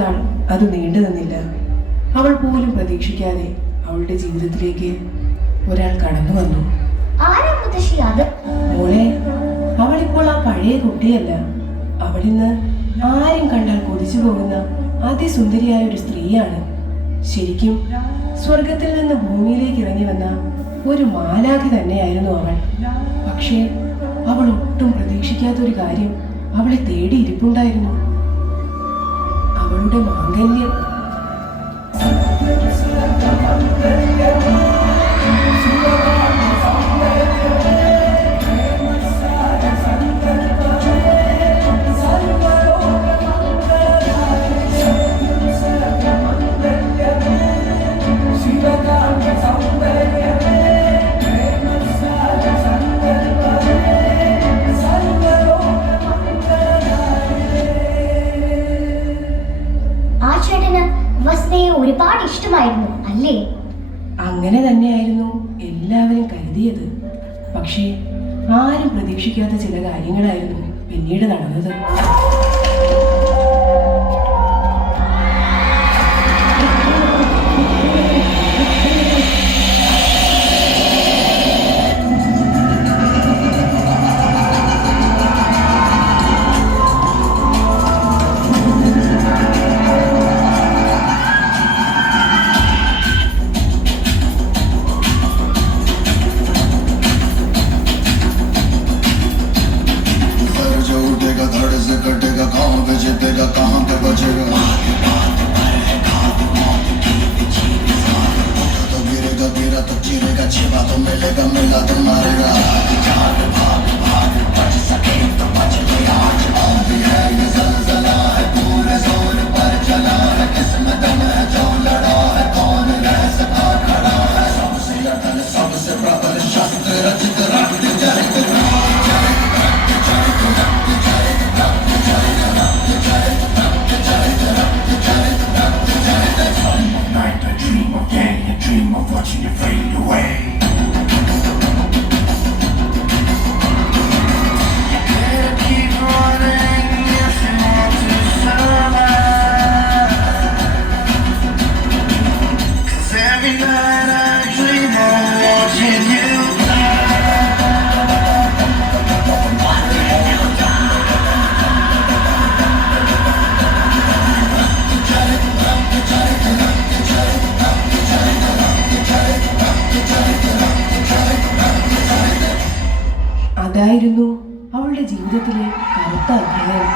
നാൾ അത് നീണ്ടു നിന്നില്ല. അവൾ പോലും പ്രതീക്ഷിക്കാതെ അവളുടെ ജീവിതത്തിലേക്ക് ഒരാൾ കടന്നു വന്നു. മോളെ, അവളിപ്പോൾ ആ പഴയ കുട്ടിയല്ല. അവളിന്ന് ആരും കണ്ടാൽ കൊതിച്ചു പോകുന്ന അതിസുന്ദരിയായ ഒരു സ്ത്രീയാണ്. ശരിക്കും സ്വർഗത്തിൽ നിന്ന് ഭൂമിയിലേക്ക് ഇറങ്ങി വന്ന ഒരു മാലാഖി തന്നെയായിരുന്നു അവൾ. പക്ഷേ അവൾ ഒട്ടും പ്രതീക്ഷിക്കാത്തൊരു കാര്യം അവളെ തേടിയിരിപ്പുണ്ടായിരുന്നു. അവളുടെ മാംഗല്യം. ഒരുപാട് ഇഷ്ടമായിരുന്നു അല്ലേ? അങ്ങനെ തന്നെയായിരുന്നു എല്ലാവരും കരുതിയത്. പക്ഷേ ആരും പ്രതീക്ഷിക്കാത്ത ചില കാര്യങ്ങളായിരുന്നു പിന്നീട് നടന്നത്. അതായിരുന്നു അവളുടെ ജീവിതത്തിലെ കറുത്ത അധ്യായം.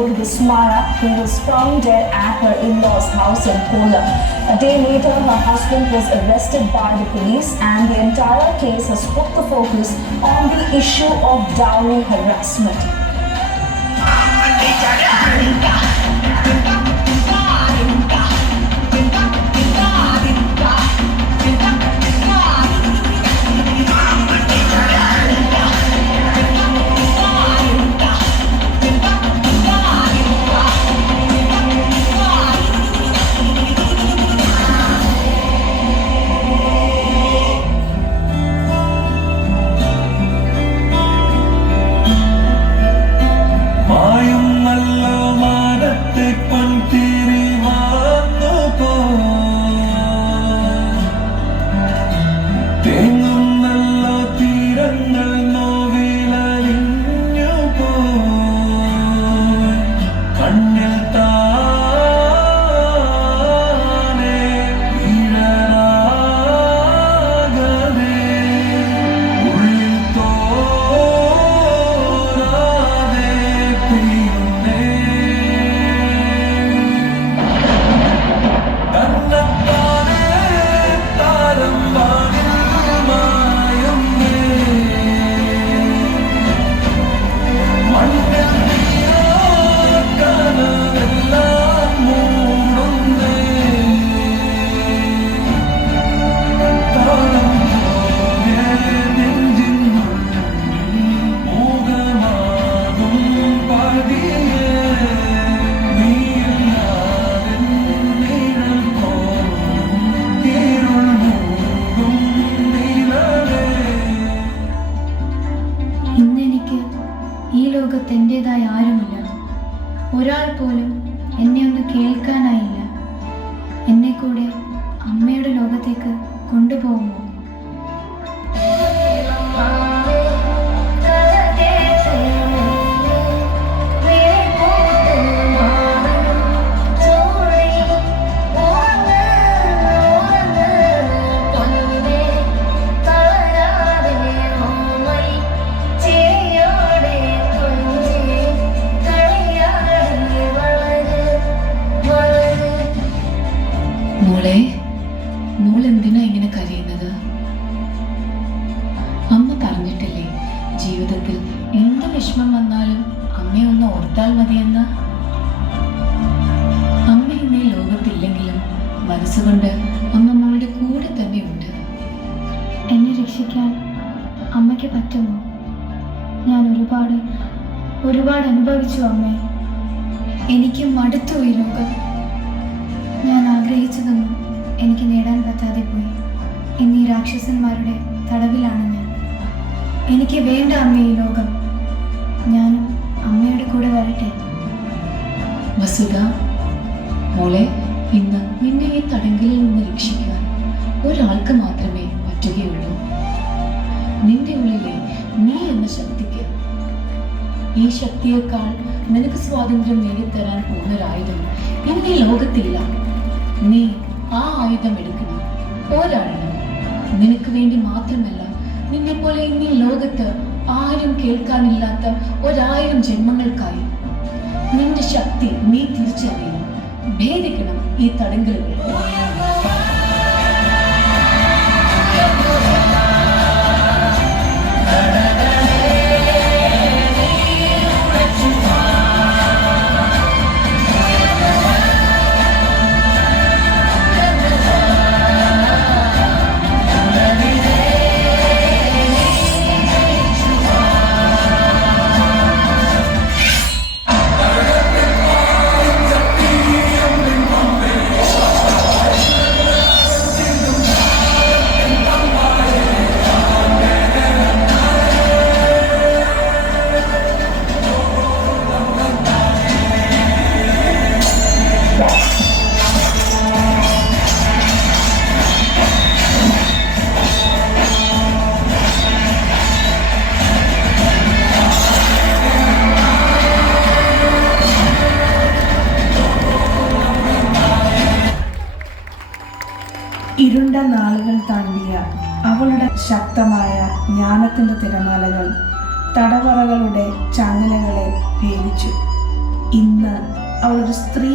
Old Vismaya, who was found dead at her in-laws' house in Kolam. A day later, her husband was arrested by the police, and the entire case has put the focus on the issue of dowry harassment. ലോകത്ത് എൻ്റേതായ ആരുമില്ല. ഒരാൾ പോലും എന്നെ ഒന്ന് കേൾക്കാനായില്ല. എന്നെ കൂടെ അമ്മയുടെ ലോകത്തേക്ക് കൊണ്ടുപോകുമോ? മോളെ, മോൾ എന്തിനാ ഇങ്ങനെ കരയുന്നത്? അമ്മ പറഞ്ഞിട്ടില്ലേ, ജീവിതത്തിൽ എന്ത് വിഷമം വന്നാലും അമ്മയെ ഒന്ന് ഓർത്താൽ മതിയെന്ന്. അമ്മ ഇന്നീ ലോകത്തില്ലെങ്കിലും മനസ്സുകൊണ്ട് അമ്മ മോളുടെ കൂടെ തന്നെ ഉണ്ട്. എന്നെ രക്ഷിക്കാൻ അമ്മയ്ക്ക് പറ്റുമോ? ഞാൻ ഒരുപാട് അനുഭവിച്ചു അമ്മേ. എനിക്ക് മടുത്തു ഈ ലോകം. ഞാൻ ആഗ്രഹിച്ചതൊന്നും എനിക്ക് നേടാൻ പറ്റാതെ പോയി. ഇന്ന് ഈ രാക്ഷസന്മാരുടെ തടവിലാണ് ഞാൻ. എനിക്ക് വേണ്ട അമ്മ ഈ ലോകം. ഞാനും അമ്മയുടെ കൂടെ വരട്ടെ. വസുധ മോളെ, ഇന്ന് നിന്നെ ഈ തടങ്കലിൽ നിന്ന് രക്ഷിക്കാൻ ഒരാൾക്ക് മാത്രമേ പറ്റുകയുള്ളൂ. നിന്റെ ഉള്ളിലെ നീ എന്ന ശക്തിക്ക്. ഈ ശക്തിയേക്കാൾ നിനക്ക് സ്വാതന്ത്ര്യം നേടിത്തരാൻ പോകുന്നൊരായുധം ഇന്ന് ഈ ലോകത്തില്ല. നീ ആ ആയുധം എടുക്കണം, പോരാടണം. നിനക്ക് വേണ്ടി മാത്രമല്ല, നിന്നെ പോലെ ഇന്ന് ഈ ലോകത്ത് ആരും കേൾക്കാനില്ലാത്ത 1000 ജന്മങ്ങൾക്കായി. നിന്റെ ശക്തി നീ തിരിച്ചറിയണം, ഭേദിക്കണം ഈ തടങ്കലുകൾ. ഇരുണ്ട നാളുകൾ താണ്ടിയ അവളുടെ ശക്തമായ ജ്ഞാനത്തിന്റെ തിരമാലകൾ തടവറകളുടെ ചങ്ങലകളെ ഭേദിച്ചു. ഇന്ന് അവളൊരു സ്ത്രീ